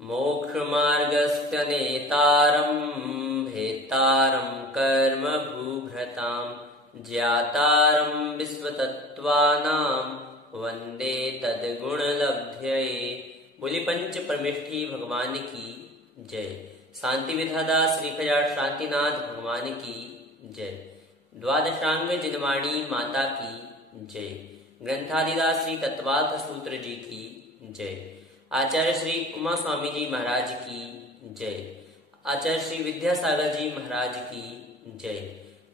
मोक्षमार्गस्य नेतारं भेत्तारं कर्म भूभृतां ज्ञातारं विश्वतत्त्वानां वंदे तद्गुणलब्धये। बोली पंच परमेष्ठी भगवान की जय। शांति विधाता श्री खजार शांतिनाथ भगवान की जय। द्वादशांग जिनवाणी माता की जय। ग्रंथादिदास श्री तत्वार्थ सूत्र जी की जय। आचार्य श्री उमा स्वामी जी महाराज की जय। आचार्य श्री विद्यासागर जी महाराज की जय।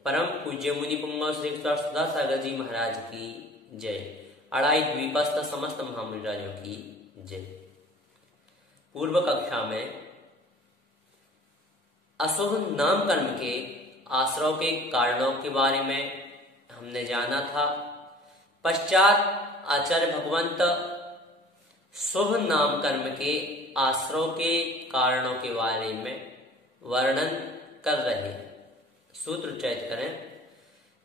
परम पूज्य मुनि पुंगव श्री सुधा सागर जी महाराज की जय। अड़ाई द्वीपस्थ समस्त महामुनिराजों की जय। पूर्व कक्षा में अशुभ नाम कर्म के आश्रव के कारणों के बारे में हमने जाना था। पश्चात आचार्य भगवंत शुभ नाम कर्म के आश्रव के कारणों के बारे में वर्णन कर रहे हैं। सूत्र उच्चारित करें।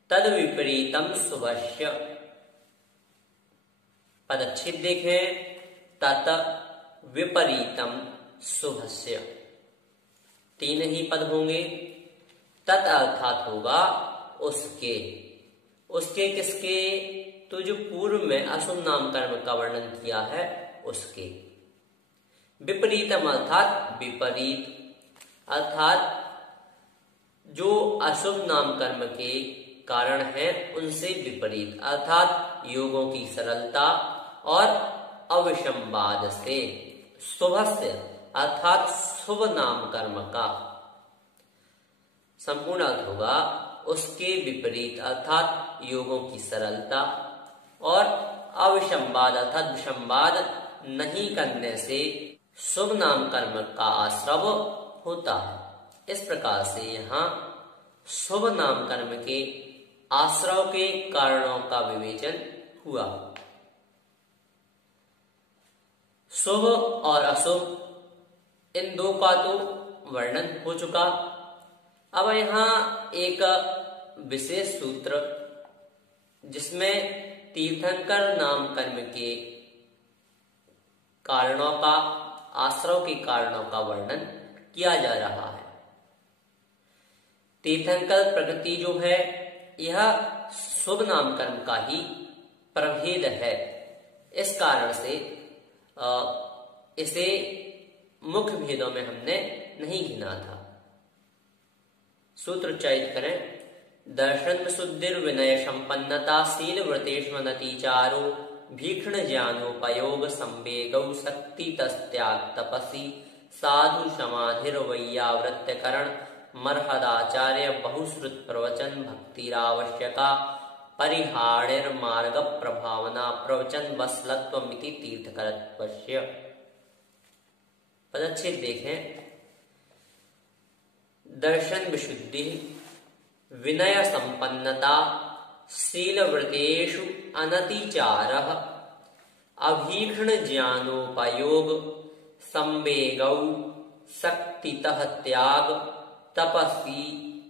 तद विपरीतम शुभस्य। पदच्छेद देखें। तत विपरीतम शुभस्य। तीन ही पद होंगे। तत् अर्थात होगा उसके। उसके किसके? तो जो पूर्व में अशुभ नाम कर्म का वर्णन किया है उसके। विपरीतम अर्थात विपरीत, अर्थात जो अशुभ नाम कर्म के कारण है उनसे विपरीत, अर्थात योगों की सरलता और अविसंवाद से। शुभस्य अर्थात शुभ नाम कर्म का संपूर्ण अर्थ होगा उसके विपरीत, अर्थात योगों की सरलता और अविसंवाद अर्थात विसंवाद नहीं करने से शुभ नाम कर्म का आश्रव होता है। इस प्रकार से यहाँ शुभ नाम कर्म के आश्रव के कारणों का विवेचन हुआ। शुभ और अशुभ इन दो का तो वर्णन हो चुका। अब यहाँ एक विशेष सूत्र जिसमें तीर्थंकर नाम कर्म के कारणों का, आश्रव के कारणों का वर्णन किया जा रहा है। तीर्थंकर प्रकृति जो है यह शुभ नाम कर्म का ही प्रभेद है। इस कारण से इसे मुख्य भेदों में हमने नहीं गिना था। सूत्र उच्चारित करें। दर्शन शुद्धिर विनय संपन्नता शील व्रतेष्वनतिचारो भीक्षण ज्ञानोपयोग संवेगौ शक्ति तस्त्याग तपसी साधु समाधिर वैयावृत्यकरण मर्हदाचार्य बहुश्रुत प्रवचन भक्तिरावश्यका परिहाणिर मार्ग प्रभावना प्रवचन वत्सलत्वमिति तीर्थकरत्वस्य। पदच्छेद देखें। दर्शन विशुद्धि, विनय संपन्नता, शीलव्रतेषु अनतिचारः, अभीक्षण ज्ञानोपयोग, संवेगौ, शक्तितः त्याग, तपस्वी,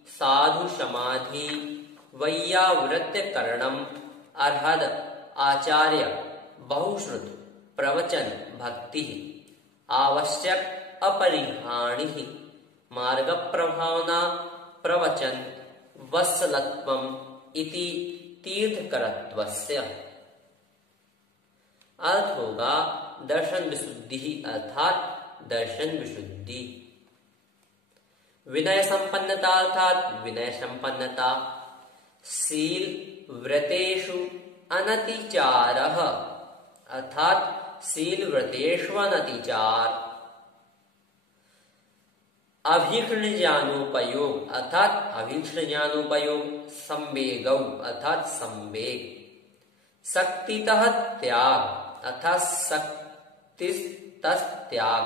साधु समाधि, वैयावृत्य करणम, अर्हद, आचार्य, बहुश्रुत, प्रवचन, भक्ति, आवश्यक, अपरिहाणि, मार्ग प्रभावना, प्रवचन, वत्सलत्वम इति तीर्थकरत्वस्य। अर्थ होगा दर्शन विशुद्धि अर्थात दर्शन विशुद्धि, विनय संपन्नता अर्थात विनय संपन्नता, शील व्रतेषु अनतिचारः अर्थात शील व्रतेषु अनतिचार, अभीक्षण ज्ञानोपयोग अर्थात अभीक्षण ज्ञानोपयोग, संवेगौ अर्थात संवेग, शक्तितः त्याग अर्थात शक्तितः त्याग,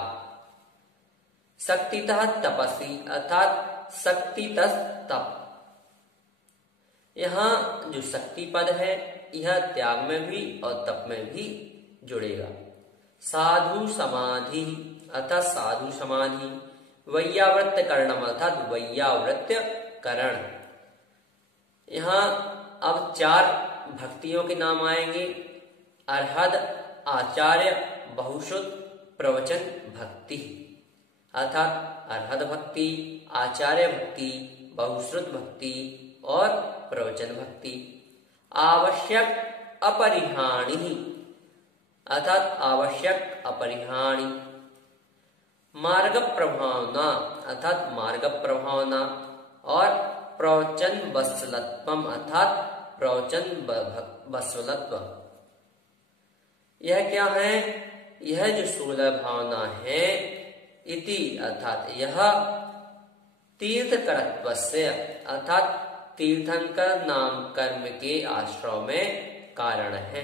शक्तितः तपसी अर्थात शक्तितः तप। यहाँ जो शक्ति पद है यह त्याग में भी और तप में भी जुड़ेगा। साधु समाधि अर्थात साधु समाधि, वैयावृत्य करणम अर्थात वैयावृत्य करण। यहाँ अब चार भक्तियों के नाम आएंगे। अर्हद, आचार्य, बहुश्रुत, प्रवचन भक्ति, अर्थात अर्हत भक्ति, आचार्य भक्ति, बहुश्रुत भक्ति और प्रवचन भक्ति। आवश्यक अपरिहाणी अर्थात आवश्यक अपरिहाणी। मार्ग प्रभावना अर्थात मार्ग प्रभावना और प्रवचन वत्सलत्वम अर्थात प्रवचन वत्सलत्व। यह क्या है? यह जो 16 भावना है इति अर्थात यह तीर्थकरत्वस्य अर्थात तीर्थंकर नाम कर्म के आश्रय में कारण है।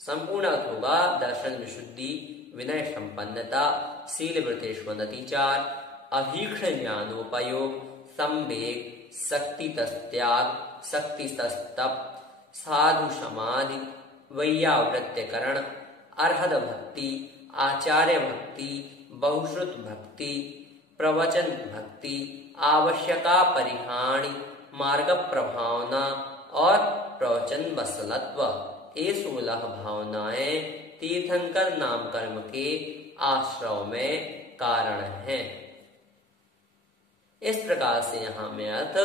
संपूर्ण अर्थ होगा दर्शन विशुद्धि, विनय संपन्नता, शील व्रतेष्वनतिचार, अभीक्षण ज्ञानोपयोग, संवेग, शक्ति त्याग, शक्ति तप, साधु समाधि, वैयावृत्यकरण, अर्हत भक्ति, आचार्य भक्ति, बहुश्रुत भक्ति, प्रवचन भक्ति, आवश्यका परिहाणी, मार्ग प्रभावना और प्रवचन वत्सलत्व। ये 16 भावनाएं तीर्थंकर नाम कर्म के आश्रय में कारण है। इस प्रकार से यहां में अर्थ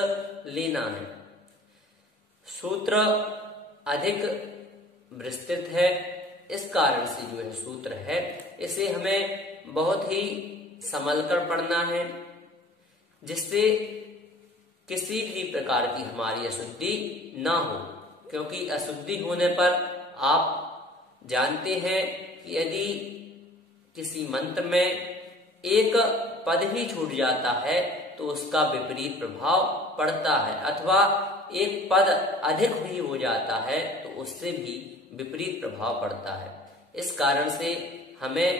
लेना है। सूत्र अधिक विस्तृत है, इस कारण से जो है सूत्र है इसे हमें बहुत ही संभल कर पढ़ना है, जिससे किसी भी प्रकार की हमारी अशुद्धि ना हो। क्योंकि अशुद्धि होने पर आप जानते हैं कि यदि किसी मंत्र में एक पद भी छूट जाता है तो उसका विपरीत प्रभाव पड़ता है, अथवा एक पद अधिक भी हो जाता है तो उससे भी विपरीत प्रभाव पड़ता है। इस कारण से हमें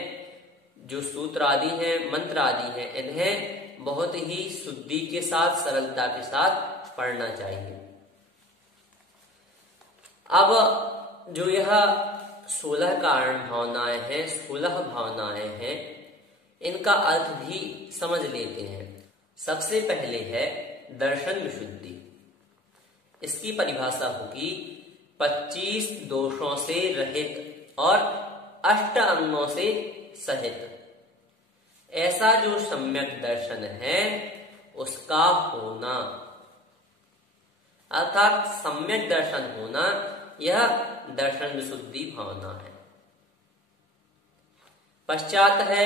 जो सूत्र आदि हैं, मंत्र आदि हैं, इन्हें बहुत ही शुद्धि के साथ, सरलता के साथ पढ़ना चाहिए। अब जो यह 16 कारण भावनाएं हैं, 16 भावनाएं हैं, इनका अर्थ भी समझ लेते हैं। सबसे पहले है दर्शन विशुद्धि। इसकी परिभाषा होगी 25 दोषों से रहित और 8 अंगों से सहित। ऐसा जो सम्यक दर्शन है उसका होना, अर्थात सम्यक दर्शन होना, यह दर्शन विशुद्धि भावना है। पश्चात है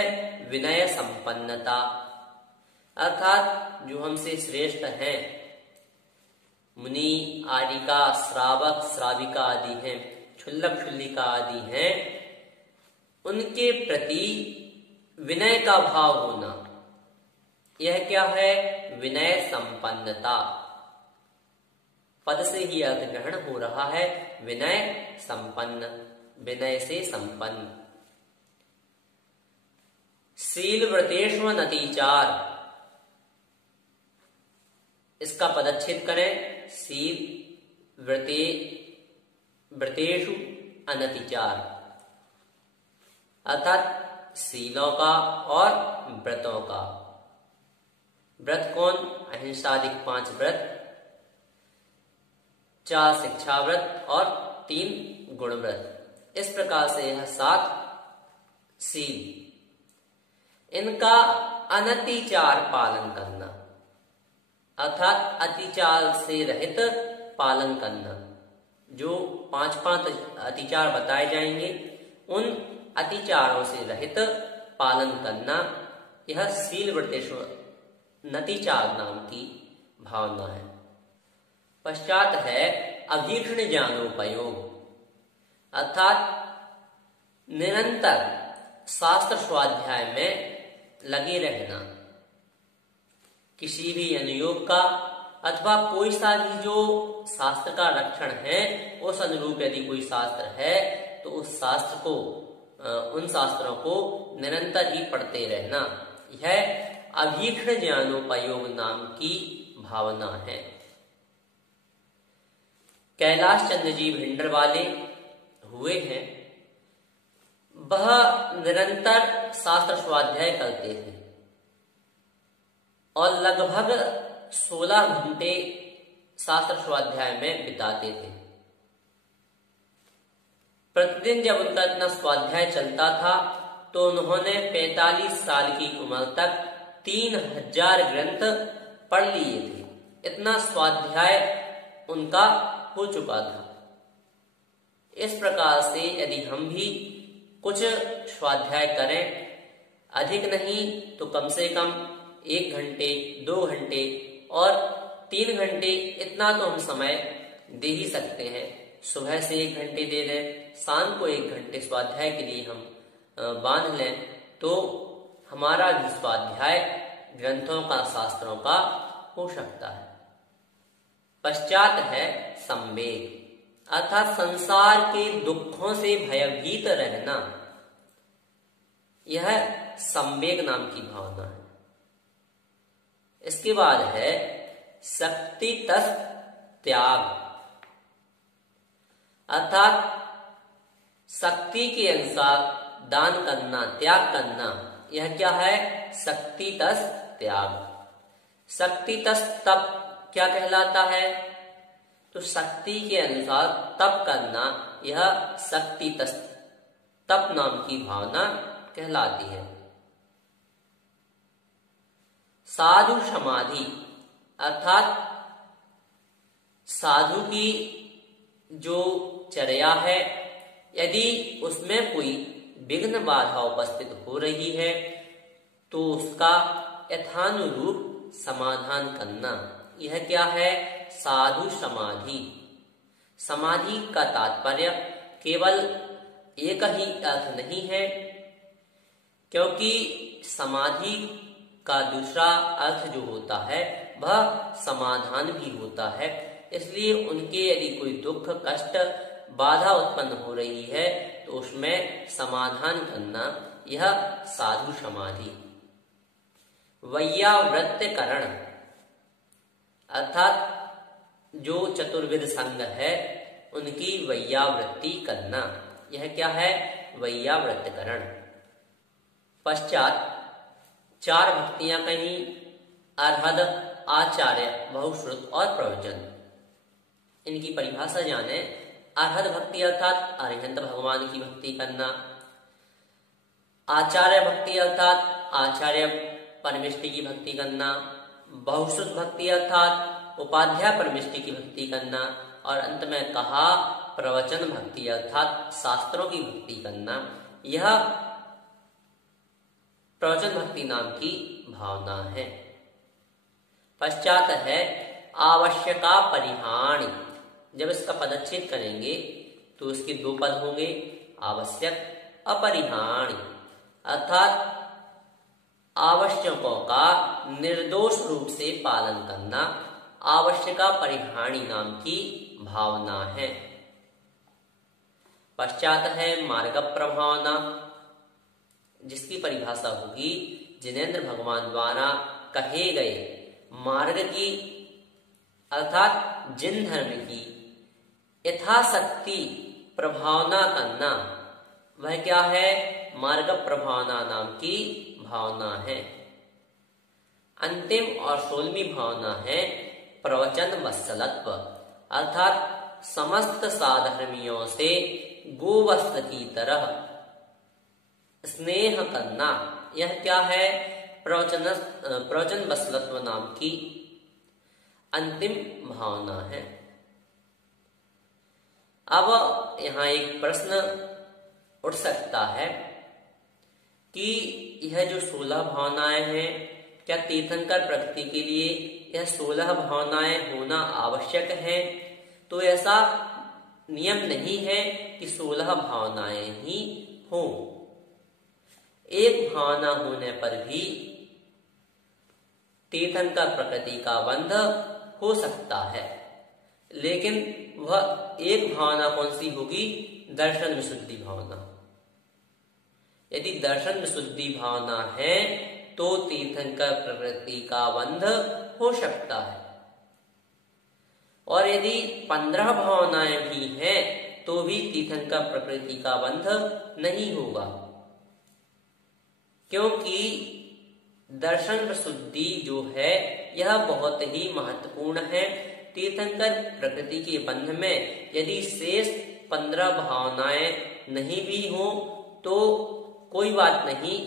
विनय संपन्नता, अर्थात जो हमसे श्रेष्ठ हैं, मुनि, आदिका, श्रावक, श्राविका आदि हैं, क्षुल्लक क्षुल्लिका आदि हैं, उनके प्रति विनय का भाव होना, यह क्या है? विनय संपन्नता। पद से ही अर्थ ग्रहण हो रहा है, विनय संपन्न, विनय से संपन्न। शील व्रतेष्वनतिचार, इसका पदच्छेद करें, शील व्रतेषु अनतिचार, अर्थात शीलों का और व्रतों का। व्रत कौन? अहिंसादिक 5 व्रत, 4 शिक्षा व्रत और 3 गुण व्रत। इस प्रकार से यह 7 शील, इनका अनतिचार पालन करना, अर्थात अतिचार से रहित पालन करना। जो 5 अतिचार बताए जाएंगे उन अतिचारों से रहित पालन करना, यह शील व्रतेषु नतिचार नाम की भावना है। पश्चात है अभीक्षण ज्ञानोपयोग, अर्थात निरंतर शास्त्र स्वाध्याय में लगे रहना। किसी भी अनुयोग का अथवा कोई सा भी जो शास्त्र का रक्षण है, उस अनुरूप यदि कोई शास्त्र है तो उस शास्त्र को, उन शास्त्रों को निरंतर ही पढ़ते रहना, यह अभीक्षण ज्ञानोपयोग नाम की भावना है। कैलाश चंद्र जी भिंडर वाले हुए हैं, वह निरंतर शास्त्र स्वाध्याय करते थे और लगभग 16 घंटे शास्त्र स्वाध्याय में बिताते थे। प्रतिदिन जब उनका इतना स्वाध्याय चलता था तो उन्होंने 45 साल की उम्र तक 3000 ग्रंथ पढ़ लिए थे। इतना स्वाध्याय उनका हो चुका था। इस प्रकार से यदि हम भी कुछ स्वाध्याय करें, अधिक नहीं तो कम से कम 1 घंटे, 2 घंटे और 3 घंटे, इतना तो हम समय दे ही सकते हैं। सुबह से 1 घंटे दे दें, शाम को 1 घंटे स्वाध्याय के लिए हम बांध लें, तो हमारा भी स्वाध्याय ग्रंथों का, शास्त्रों का हो सकता है। पश्चात है संवेग, अर्थात संसार के दुखों से भयभीत रहना। यह संवेग नाम की भावना है। इसके बाद है शक्ति तस् त्याग, अर्थात शक्ति के अनुसार दान करना, त्याग करना। यह क्या है? शक्ति तस् त्याग। शक्ति तस् तप क्या कहलाता है? तो शक्ति के अनुसार तप करना, यह शक्ति तस् तप नाम की भावना कहलाती है। साधु समाधि, अर्थात साधु की जो चर्या है, यदि उसमें कोई विघ्न बाधा उपस्थित हो रही है तो उसका यथानुरूप समाधान करना, यह क्या है? साधु समाधि। समाधि का तात्पर्य केवल एक ही अर्थ नहीं है, क्योंकि समाधि का दूसरा अर्थ जो होता है वह समाधान भी होता है। इसलिए उनके यदि कोई दुख, कष्ट, बाधा उत्पन्न हो रही है तो उसमें समाधान करना, यह साधु समाधि। वैयावृत्तिकरण, अर्थात जो चतुर्विध संघ है उनकी वैयावृत्ति करना, यह क्या है? वैयावृत्तिकरण। पश्चात 4 भक्तियां कहीं, अर्हद, आचार्य, बहुश्रुत और प्रवचन। इनकी परिभाषा जाने। अर्हद भक्ति अर्थात अरिहंत भगवान की भक्ति करना। आचार्य भक्ति अर्थात आचार्य परमेष्टि की भक्ति करना। बहुश्रुत भक्ति अर्थात उपाध्याय परमेष्टि की भक्ति करना। और अंत में कहा प्रवचन भक्ति अर्थात शास्त्रों की भक्ति करना। यह प्रवचन भक्ति नाम की भावना है। पश्चात है आवश्यका परिहाणी। जब इसका पदच्छेद करेंगे तो इसके 2 पद होंगे, आवश्यक, अपरिहाणी, अर्थात आवश्यकों का निर्दोष रूप से पालन करना, आवश्यका परिहाणी नाम की भावना है। पश्चात है मार्ग प्रभावना, जिसकी परिभाषा होगी जिनेंद्र भगवान द्वारा कहे गए मार्ग की, अर्थात जिन धर्म की यथाशक्ति प्रभावना करना, वह क्या है? मार्ग प्रभावना नाम की भावना है। अंतिम और 16वीं भावना है प्रवचन वत्सलत्व, अर्थात समस्त साधर्मियों से गोवत्स की तरह स्नेह करना। यह क्या है? प्रवचन वत्सलत्व नाम की अंतिम भावना है। अब यहाँ एक प्रश्न उठ सकता है कि यह जो 16 भावनाएं हैं, क्या तीर्थंकर प्रकृति के लिए यह 16 भावनाएं होना आवश्यक है? तो ऐसा नियम नहीं है कि 16 भावनाएं ही हों। एक भावना होने पर भी तीर्थंकर प्रकृति का बंध हो सकता है, लेकिन वह एक भावना कौन सी होगी? दर्शन विशुद्धि भावना। यदि दर्शन विशुद्धि भावना है तो तीर्थंकर प्रकृति का बंध हो सकता है, और यदि 15 भावनाएं भी हैं तो भी तीर्थंकर प्रकृति का बंध नहीं होगा, क्योंकि दर्शन विशुद्धि जो है यह बहुत ही महत्वपूर्ण है। तीर्थंकर प्रकृति के बंध में यदि शेष 15 भावनाएं नहीं भी हो तो कोई बात नहीं,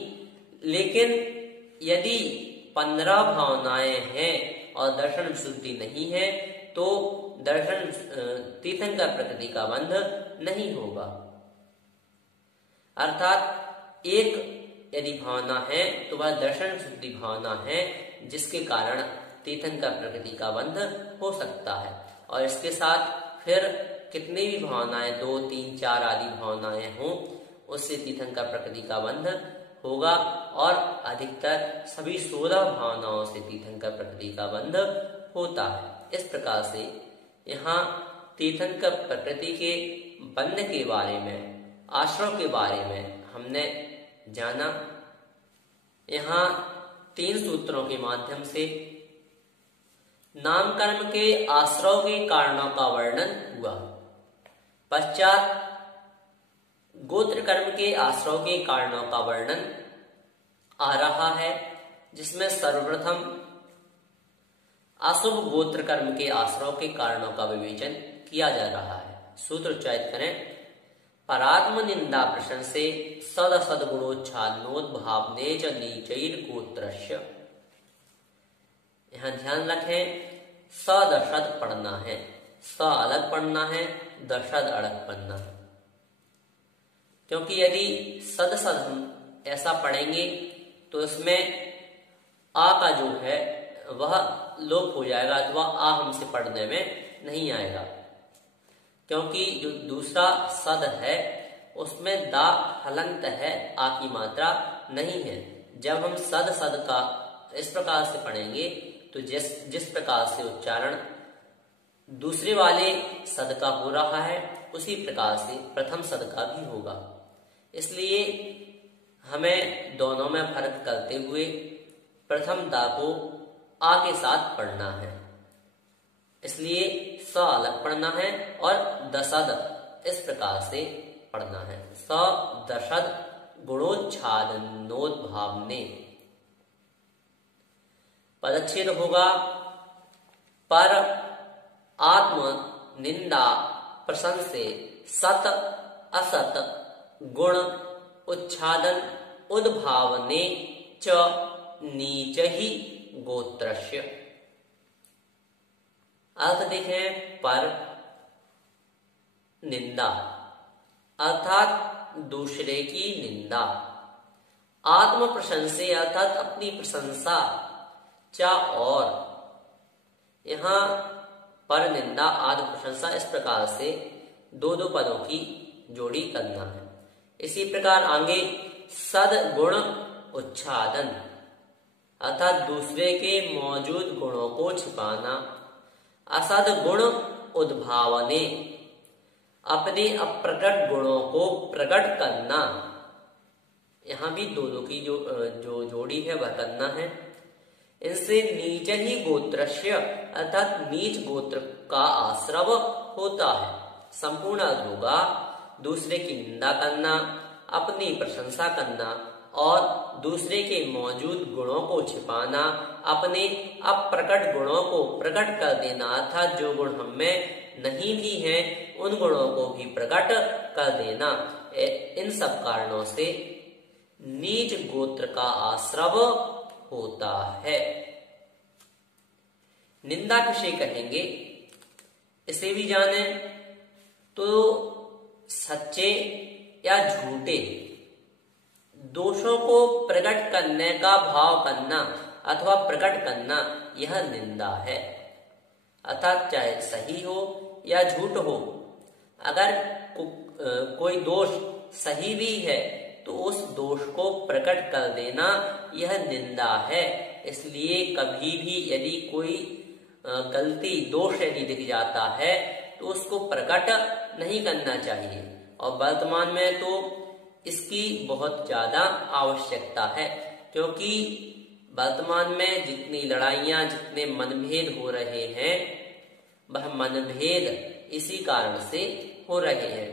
लेकिन यदि 15 भावनाएं हैं और दर्शन विशुद्धि नहीं है तो दर्शन तीर्थंकर प्रकृति का बंध नहीं होगा। अर्थात एक यदि भावना है तो वह दर्शन शुद्धि भावना है, जिसके कारण तीर्थंकर प्रकृति का बंध हो सकता है। और इसके साथ फिर कितनी भी भावनाएं 2, 3, 4 आदि भावनाएं हों, उससे तीर्थंकर प्रकृति का बंध होगा। और अधिकतर सभी 16 भावनाओं से तीर्थंकर प्रकृति का बंध होता है। इस प्रकार से यहाँ तीर्थंकर प्रकृति के बंध के बारे में, आश्रव के बारे में हमने जाना। यहाँ 3 सूत्रों के माध्यम से नामकर्म के आश्रव के कारणों का वर्णन हुआ। पश्चात गोत्र कर्म के आश्रव के कारणों का वर्णन आ रहा है, जिसमें सर्वप्रथम अशुभ गोत्र कर्म के आश्रव के कारणों का विवेचन किया जा रहा है। सूत्र उच्चारित करें। परात्म निंदा प्रशंसे सद असद गुणोच्छादनोद्भावने च नीचैर गोत्रस्य। यहां ध्यान रखें, सद असद पढ़ना है, स अलग पढ़ना है, दशद अलग पढ़ना है, क्योंकि यदि सद सद हम ऐसा पढ़ेंगे तो इसमें आ का जो है वह लोप हो जाएगा अथवा आ हमसे पढ़ने में नहीं आएगा, क्योंकि जो दूसरा सद है उसमें दा हलंत है, आ की मात्रा नहीं है। जब हम सद सद का इस प्रकार से पढ़ेंगे तो जिस प्रकार से उच्चारण दूसरे वाले सद का हो रहा है उसी प्रकार से प्रथम सद का भी होगा। इसलिए हमें दोनों में फर्क करते हुए प्रथम दा को आ के साथ पढ़ना है, इसलिए स अलग पढ़ना है और दशद इस प्रकार से पढ़ना है। स दशद गुणोच्छादनोद्भावने। पदच्छेद होगा। पर आत्म निंदा प्रशंसे सत असत गुण उच्छादन उद्भावने च नीच ही गोत्रस्य। अर्थ देखें, पर निंदा अर्थात दूसरे की निंदा, आत्म प्रशंसे अर्थात अपनी प्रशंसा, चा और यहां पर निंदा आदि प्रशंसा इस प्रकार से 2 पदों की जोड़ी करना है। इसी प्रकार आगे सद गुण उच्छादन अर्थात दूसरे के मौजूद गुणों को छिपाना, असद गुण उद्भावने अपने अप्रकट गुणों को प्रकट करना। यहां भी 2 की जो जोड़ी है वह करना है। इनसे नीच ही गोत्रस्य अर्थात नीच गोत्र का आश्रव होता है। संपूर्ण अर्थ होगा दूसरे की निंदा करना, अपनी प्रशंसा करना और दूसरे के मौजूद गुणों को छिपाना, अपने अप्रकट गुणों को प्रकट कर देना अर्थात जो गुण हम में नहीं भी हैं उन गुणों को भी प्रकट कर देना। इन सब कारणों से नीच गोत्र का आश्रव होता है। निंदा किसे कहेंगे इसे भी जाने तो सच्चे या झूठे दोषों को प्रकट करने का भाव करना अथवा प्रकट करना यह निंदा है। अर्थात चाहे सही हो या झूठ हो, अगर कोई दोष सही भी है तो उस दोष को प्रकट कर देना यह निंदा है। इसलिए कभी भी यदि कोई गलती दोष यदि दिख जाता है तो उसको प्रकट नहीं करना चाहिए। और वर्तमान में तो इसकी बहुत ज्यादा आवश्यकता है, क्योंकि वर्तमान में जितनी लड़ाइयां, जितने मनभेद हो रहे हैं वह मनभेद इसी कारण से हो रहे हैं।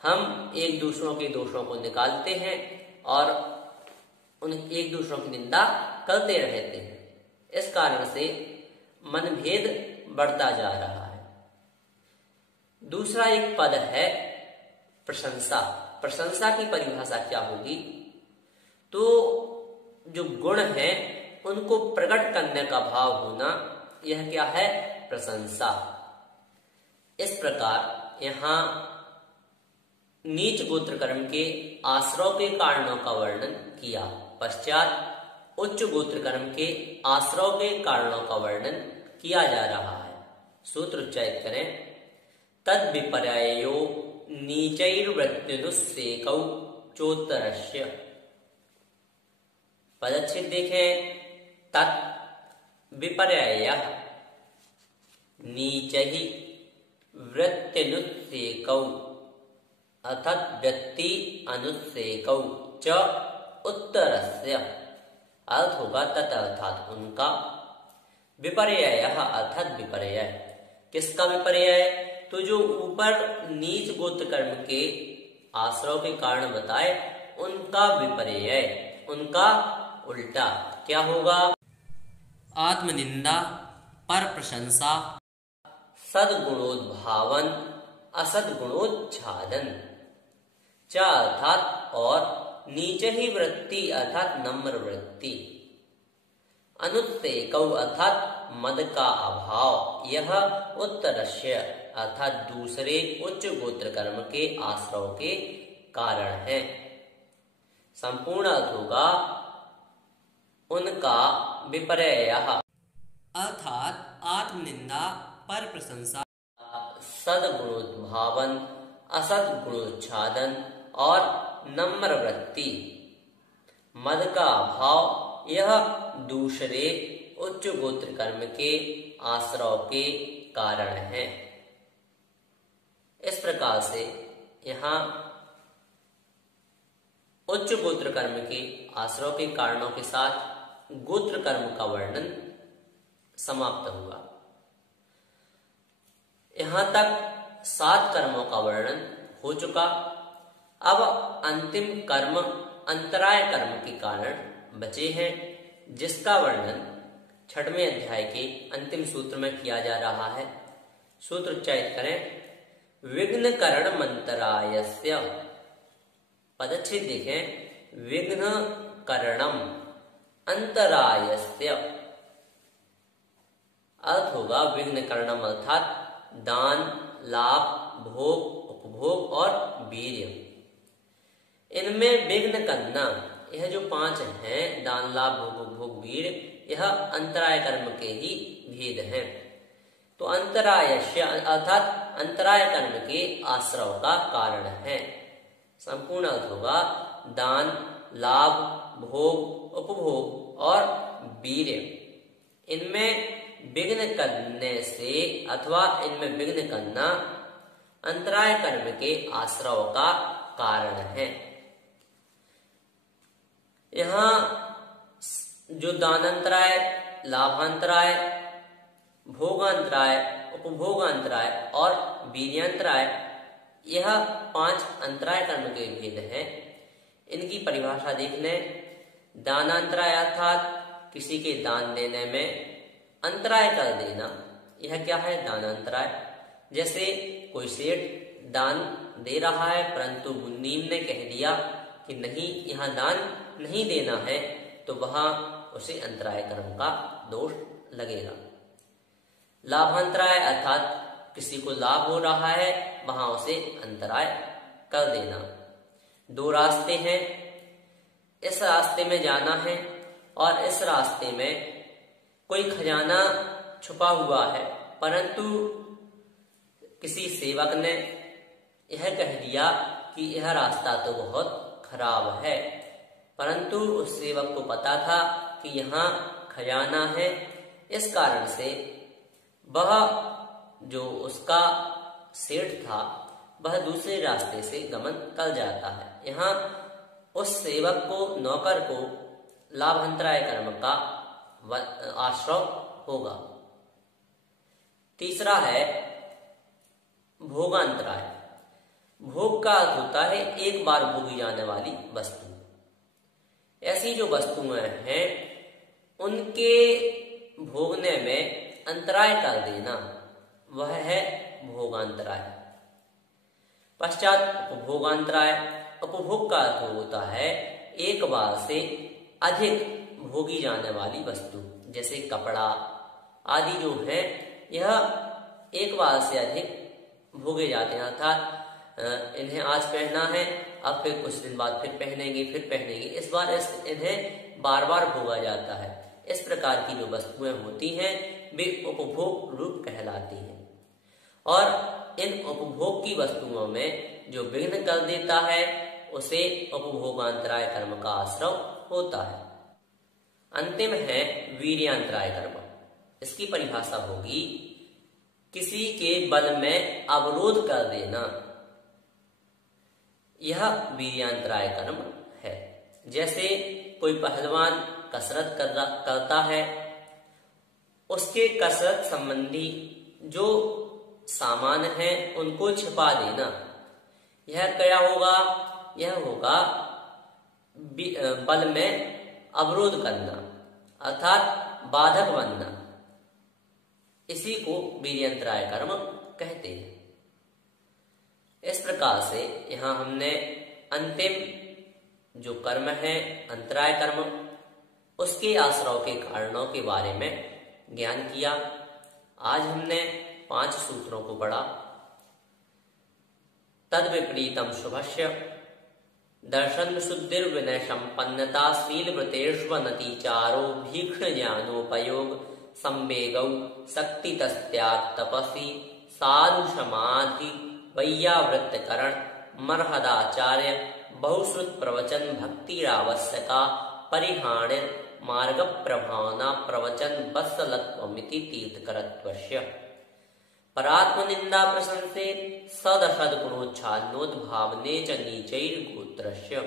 हम एक दूसरों के दोषों को निकालते हैं और उन एक दूसरों की निंदा करते रहते हैं। इस कारण से मनभेद बढ़ता जा रहा है। दूसरा एक पद है प्रशंसा प्रशंसा की परिभाषा क्या होगी? तो जो गुण है उनको प्रकट करने का भाव होना, यह क्या है? प्रशंसा। इस प्रकार यहाँ नीच गोत्र कर्म के आश्रय के कारणों का वर्णन किया। पश्चात उच्च गोत्र कर्म के आश्रय के कारणों का वर्णन किया जा रहा है। सूत्र उच्चारित करें। तद विपर्ययो नीचैर्वृत्त्युनुस्सेकौ चोत्तरस्य। पदच्छेद देखें। तत् विपर्ययः नीचैः वृत्त्यनुस्सेकौ अर्थात वृत्ति अनुस्सेकौ च उत्तरस्य। अर्थ होगा तत् अर्थात उनका, विपर्ययः अर्थात विपर्यय। किसका विपर्यय? तो जो ऊपर नीच गोत्र कर्म के आश्रय के कारण बताए उनका विपर्यय, उनका उल्टा क्या होगा? आत्मनिंदा, पर प्रशंसा, सद्गुणोद्भावन, असद्गुणोच्छादन। च अर्थात और, नीचे ही वृत्ति अर्थात नम्र वृत्ति, अनुत्तेकौ अर्थात मद का अभाव, यह उत्तरस्य अर्थात दूसरे उच्च गोत्र कर्म के आश्रय के कारण है। संपूर्ण अर्थ होगा उनका विपर्ययः अर्थात आत्मनिंदा, पर प्रशंसा, सद्गुणोद्भावन, असद्गुणोच्छादन और नम्र वृत्ति, मद का अभाव, यह दूसरे उच्च गोत्र कर्म के आश्रय के कारण है। इस प्रकार से यहाँ उच्च गोत्र कर्म के आश्रय के कारणों के साथ गोत्र कर्म का वर्णन समाप्त हुआ। यहां तक 7 कर्मों का वर्णन हो चुका। अब अंतिम कर्म अंतराय कर्म के कारण बचे हैं, जिसका वर्णन 6वें अध्याय के अंतिम सूत्र में किया जा रहा है। सूत्र उच्चारित करें। विघ्न करण मंतरायस्य। पदच्छेद देखें। विघ्न करणम अंतरायस्य। अर्थ होगा विघ्न करणम अर्थात दान, लाभ, भोग, उपभोग और वीर्य। इनमें विघ्न करना, यह जो 5 हैं, दान, लाभ, भोग, उपभोग, वीर्य, यह अंतराय कर्म के ही भेद हैं। तो अंतरायस्य अर्थात अंतराय कर्म के आश्रय का कारण है। संपूर्ण अर्थ होगा दान, लाभ, भोग, उपभोग और वीर्य। इनमें विघ्न करने से अथवा इनमें विघ्न करना अंतराय कर्म के आश्रय का कारण है। यहाँ जो दानांतराय, लाभांतराय, भोगांतराय, उपभोगांतराय और वीर्यांतराय, यह 5 अंतराय कर्म के भेद हैं। इनकी परिभाषा देख लें। दानांतराय अर्थात किसी के दान देने में अंतराय कर देना, यह क्या है? दानांतराय। जैसे कोई सेठ दान दे रहा है परंतु मुनीम ने कह दिया कि नहीं, यहाँ दान नहीं देना है, तो वहां उसे अंतराय कर्म का दोष लगेगा। लाभांतराय अर्थात किसी को लाभ हो रहा है, वहां उसे अंतराय कर देना। 2 रास्ते हैं। इस रास्ते में जाना है और इस रास्ते में कोई खजाना छुपा हुआ है, परंतु किसी सेवक ने यह कह दिया कि यह रास्ता तो बहुत खराब है, परंतु उस सेवक को पता था कि यहाँ खजाना है। इस कारण से वह जो उसका सेठ था वह दूसरे रास्ते से गमन कर जाता है। यहाँ उस सेवक को, नौकर को लाभांतराय कर्म का आश्रय होगा। तीसरा है भोगांतराय। भोग का अर्थ होता है एक बार भोगी जाने वाली वस्तु। ऐसी जो वस्तुएं हैं उनके भोगने में अंतराय कर देना, वह है भोगांतराय। पश्चात उपभोगांतराय। उपभोग का अर्थ होता है एक बार से अधिक भोगी जाने वाली वस्तु, जैसे कपड़ा आदि जो है यह एक बार से अधिक भोगे जाते हैं, अर्थात इन्हें आज पहनना है, अब फिर कुछ दिन बाद फिर पहनेंगे, इस बार इन्हें बार बार भोगा जाता है। इस प्रकार की जो वस्तुएं होती हैं वे उपभोग रूप कहलाती हैं, और इन उपभोग की वस्तुओं में जो विघ्न कर देता है उसे उपभोगांतराय कर्म का आश्रय होता है। अंतिम है वीर्यांतराय कर्म। इसकी परिभाषा होगी किसी के बल में अवरोध कर देना, यह वीर्यांतराय कर्म है। जैसे कोई पहलवान कसरत करता है, उसके कसरत संबंधी जो सामान है उनको छिपा देना, यह क्या होगा? यह होगा बल में अवरोध करना, अर्थात बाधक बनना। इसी को वीर्यांतराय कर्म कहते हैं। इस प्रकार से यहाँ हमने अंतिम जो कर्म है अंतराय कर्म, उसके आश्रय के कारणों के बारे में ज्ञान किया। आज हमने 5 सूत्रों को पढ़ा। तद विपरीतम शुभस्य दर्शन शुद्धिर विनय संपन्नता शील व्रतेष्वनतिचारो भीक्षण ज्ञानोपयोग संवेगौ शक्ति तस्त्याग तपसी साधु समाधि वैयावृत्तकरण मर्हदाचार्य बहुश्रुत प्रवचन भक्तिरावश्यका परिहाण मार्ग प्रभावना प्रवचन वत्सलत्वमिति तीर्थकरत्वस्य परात्मनिंदा प्रशंसे सदसद गुणोच्छादनोद्भावने च नीचैर्गोत्रस्य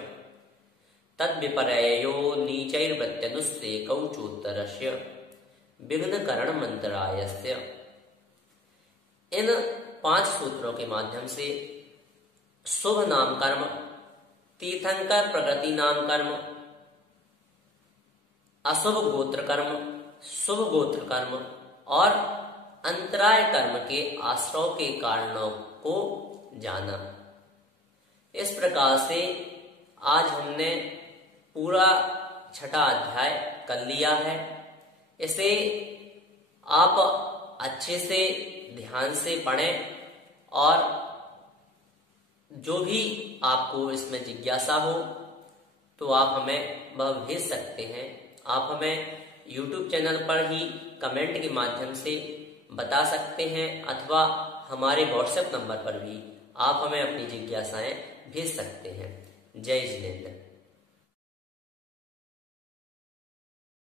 तद्विपर्ययो नीचैर्वृत्यनुस्तेकौ चोत्तरस्य विघ्नकरण मंत्रायस्य। इन 5 सूत्रों के माध्यम से शुभ नाम कर्म, तीर्थंकर प्रकृति नाम कर्म, अशुभ गोत्र कर्म, शुभ गोत्र कर्म और अंतराय कर्म के आश्रय के कारणों को जाना। इस प्रकार से आज हमने पूरा 6ठा अध्याय कर लिया है। इसे आप अच्छे से ध्यान से पढ़ें और जो भी आपको इसमें जिज्ञासा हो तो आप हमें वह भेज सकते हैं। आप हमें YouTube चैनल पर ही कमेंट के माध्यम से बता सकते हैं अथवा हमारे WhatsApp नंबर पर भी आप हमें अपनी जिज्ञासाएं भेज सकते हैं। जय जिनेंद्र।